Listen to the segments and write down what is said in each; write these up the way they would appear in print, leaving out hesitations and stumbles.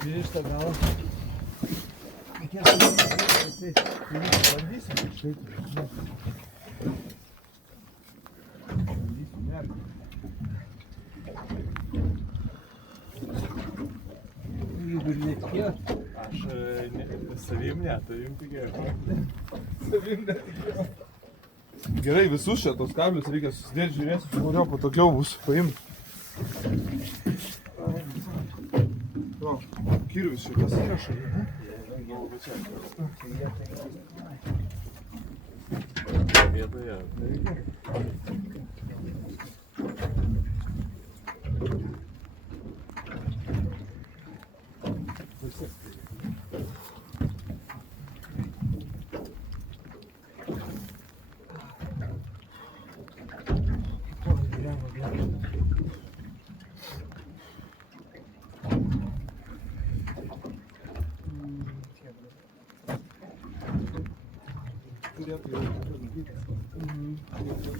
Grįžta gal. Reikės tai bandysim išeiti. Bandysim nerti. Jeigu ir netikėjo. Aš savim ne, tavim tikėjau. Savim netikėjo. Gerai, visus šitos kablius reikia susidėti, žiūrėsiu, kurio patogiau bus paimti. O, kirvis šitas. Vietoje. Turėtų jau laikytis.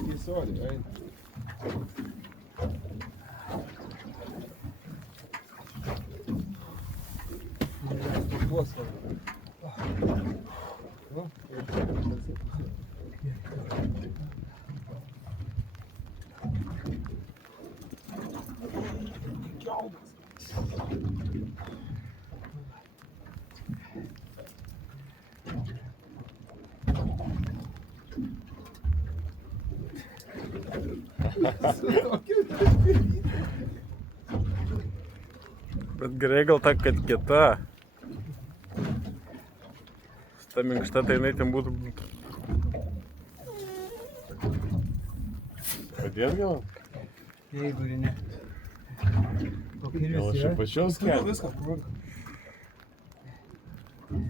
Tiesioliai, eina. Tuos Bet gerai gal ta, kad kita. Ta minkšta, tai jinai ten būtų... Padėt gal? Jeigu ir ne. O Gal kirvis aš yra? pačios Turiu kelti? viską, kur.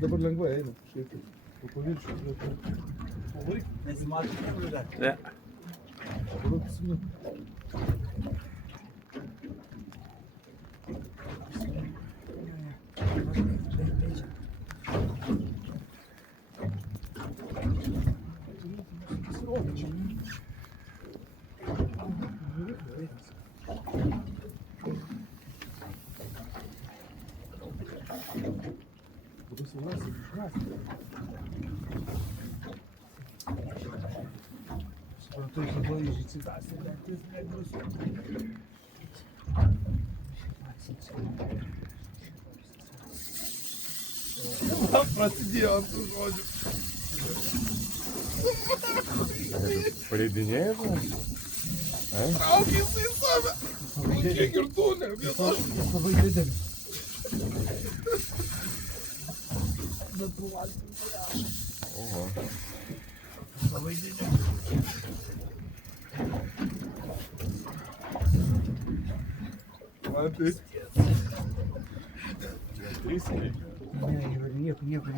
Dabar lengvai eina, šiaip. Po paviršių. Nesimato kirvis dar. Ne. Dabar prisimenu. Suprantu, iš labai išsitas ir dantis nebus. Prasidėjo ant tų žodžių. Paleidinėjai? Trauk jisai į save. Kiek ir tu, ne vienas. Jis labai didelis. Bet nuvalgyti. Oho. Labai didelis. Man tai. Trys reikia. Ne, nieko.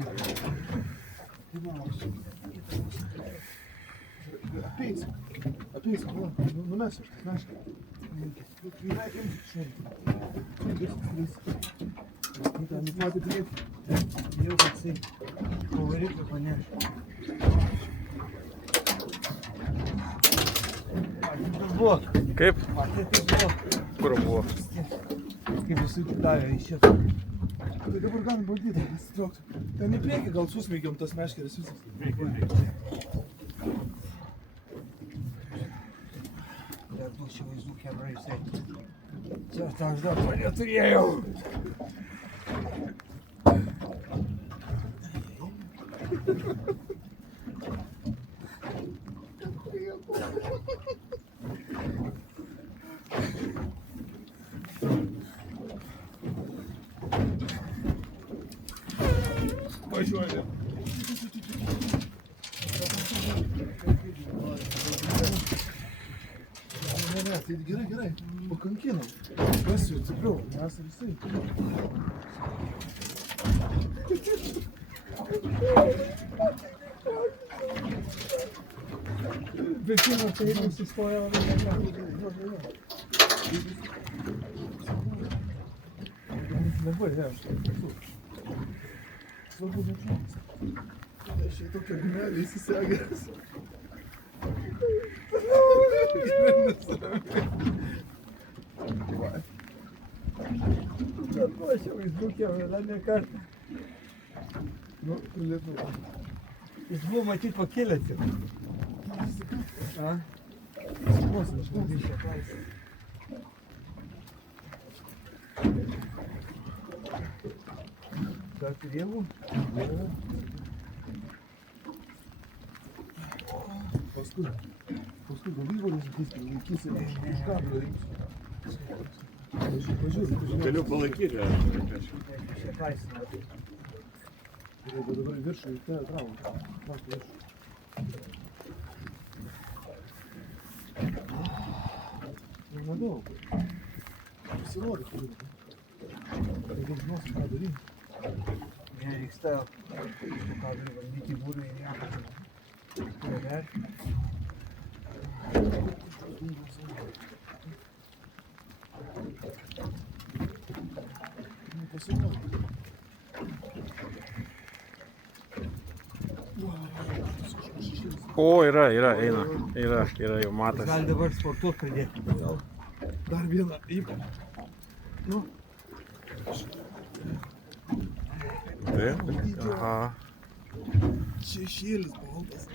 Apeis, numes aš. Yra imti šunį. Ten patį priekį. Jau toksai pavariklį paneš. Matytas buvo. Kaip? Matytas buvo. Kur buvo? Kaip jisai tik davė iš šitą. Tai dabar galim bandyti, įsitraukti. Ten į priekį gal susmeigiam tas meškeris visas. Dar bus čia vaizdų kebra jisai. Čia aš dar to neturėjau. Važiuoja. Ne, tai gerai. Pakankinam. Kas jau tikriau, mes ir jisai. Bet žinoma, tai nusistojo. Lengvai, ne, aš taip. Svarbu nežinomas. Aš jau tokia gmelė įsisegęs. Dar lošiau Facebook'e vieną kartą. Nu, lietuva. Jis buvo matyt pakilęs jau. A? Dar turėjau? Paskui gal įvaris laikys ir iš kablio reiks. Pažiūrėk. Galiu palaikyti. Čia paisina. Jeigu dabar į viršų, į tą traumą. Trauk viršų. Nedaug. Pasirodė, kur. Jeigu žinosi, ką daryti. Nereiksta kadrų valdyti būdų į apačią. Dar. Pasirodė. O, yra, eina. Yra, jau matas. Gal dabar sportuot pradėti. Dar vieną įpą. Nu. Taip? Aha. Šešėlis baltas.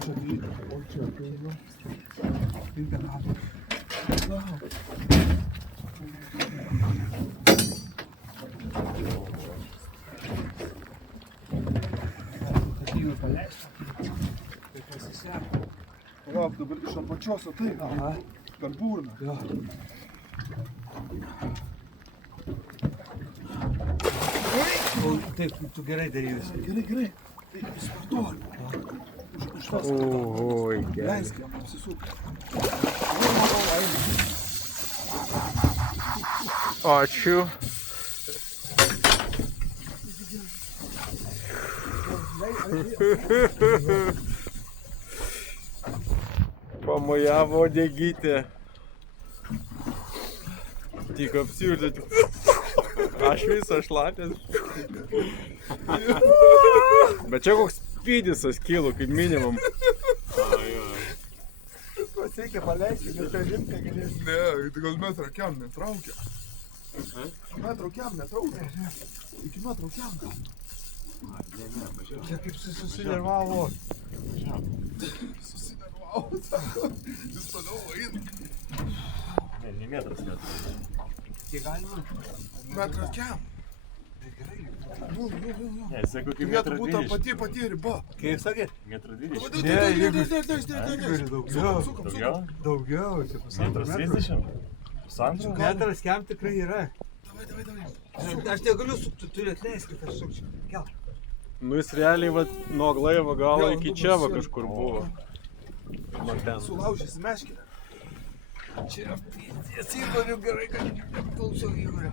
Čia tai, o čia tai, nu. Pinka metų. Kadijų paleista. Tai pasiseko. Palauk, dabar iš apačios, o tai, Aha. per burną. Jo. O, taip, tu gerai darai visą. Gerai. Tai spartuoli. Užves. Oi, gerai. Leisk jam apsisukti. Ačiū. Pamojavo degytė. Tik apsiūrėti. Aš visą šlapęs. Bet čia koks spydisas kilo, kaip minimum. Reikia paleisti, nes tai rimtai galės. Ne, tai gal metro kiam netraukia. Metro kiam netraukia. Iki metro kiam. Čia kaip susinervavo. Susinervavo, sako. Jis toliau eina. Ne metras net. Kiek galima? Metras kiam. Jo. Ne, jis sako, kaip Turėtų metrą būti pati riba. Kaip sakėt? Metrą 20. Ne, jeigu- Daugiau. Daugiau? Daugiau, čia Metras 30? Pusantro? Metras kiam tikrai yra. Davai. Aš negaliu sukti, tu turi atleisti, kad aš sukčiau. Kelk. Nu jis realiai va, nuo glaivo galo Jo, iki nu, čia va bus- kažkur buvo. Man ten. Sulaužys meškinę. Čia pėdės Igoriu gerai, kad nepaklausiau Igorio.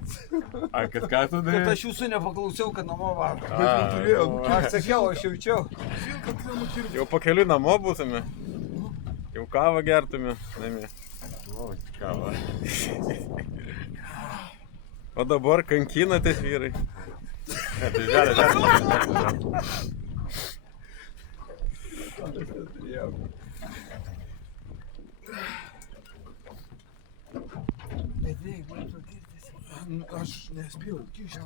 A, kad ką tu Kad darai? aš jūsų nepaklausiau, kad namo varo. Bet turėjo. Aš sakiau, aš jaučiau. Žinka, kremų kirti. Jau pakeliui namo būtume. Jau kavą gertume namie. O, ką va. O dabar kankinatės vyrai. Ne, tai gali. Bet jeigu tu girtis, Aš nespėjau kišti.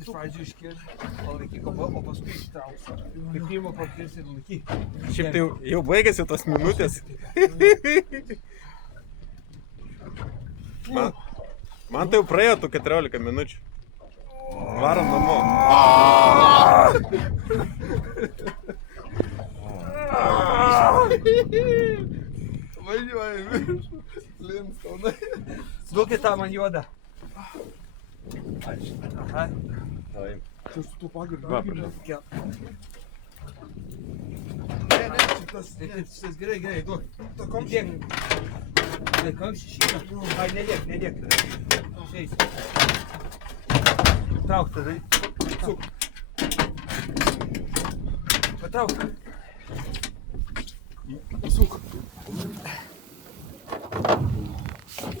iš pradžių iškirti, palaikyk, o paskui ištrauksi. Kai pirmą pakirsi ir laikyk. Šiaip tai jau baigėsi tos minutės. Man tai jau praėjo tų 14 minučių. Varom namo. Važiuoju viršų. Limstonai. Duokit tą man juodą. Aha. Čia su tuo pagrindu. Va, prašau. Kelk. Ne, šitas. Šitas gerai, duok. Ta kom Įdėk. Tai kamšį šitą. Ai, nedėk. Išeis. Trauk tada. Suk. Patrauk. Suk.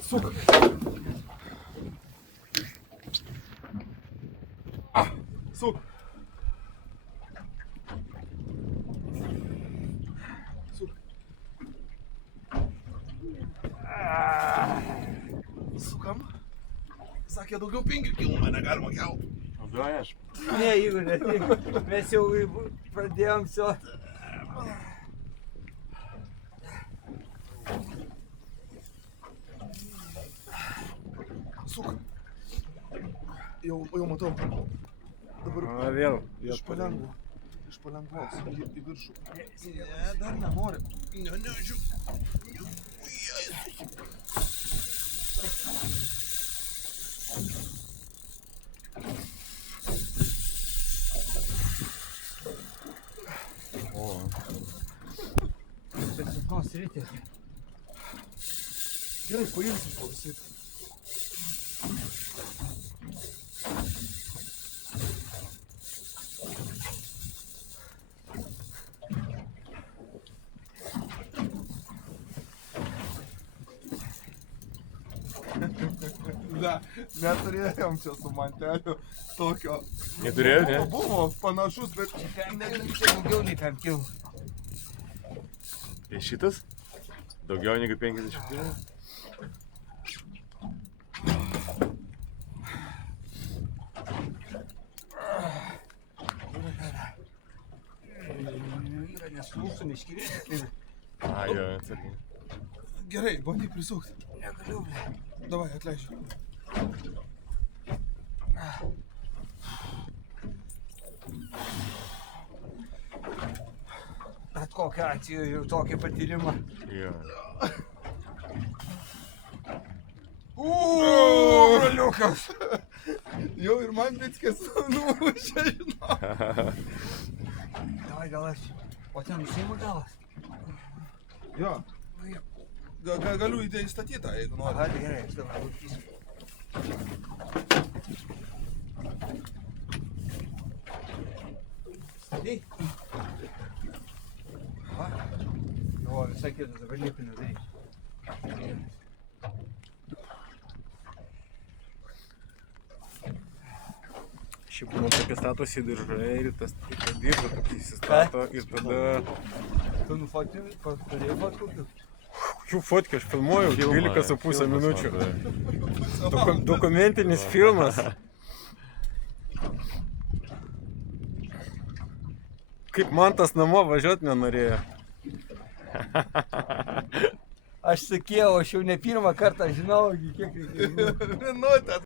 Suk. Suk. Suk. Sukam. Sakė, daugiau 5 kilų negalima kelt. Naudoji aš. Ne, Igorė, tai mes jau pradėjom su... Suk. Jau matau. Dabar A, vėl. iš palengvos į viršų. Ne, dar nenori. Ne, žiūrėk. O, Bet silpnos rytės. Gerai, paimsim po visai. Ne, neturėjom čia su manteliu tokio. neturėjau, ne? Buvo panašus, bet Čia daugiau nei 5 kilų. Tai šitas? Daugiau negu 50 kilų? Yra neslūsų miškirė. A, jo, atsargiai. gerai, bandyk prisukti. Negaliu, ble. Davai, atleidžiu. Bet kokiu atveju jau tokį patyrimą. Jo. Broliukas. Jau ir man bitskės numušė, žinau. Davai, gal aš. O ten išeima galas. Jo. Galiu įdėti statytą, jeigu nori. Aha, gerai, aš dabar laikysiu. Statyk. Va. O, visai kitas dabar lipinų daryk. Šiaip man tokie statosi diržai ir tas diržą tokį įsistato ir tada... Tu nufotkini, turėjai fotkų? Šių fotkį aš filmuoju Filmą, 12,5 filmas minučių. man Dokumentinis filmas. Kaip man tas namo važiuot nenorėjo. Aš sakiau, aš jau ne pirmą kartą žinau, kiek reikia. Minutę.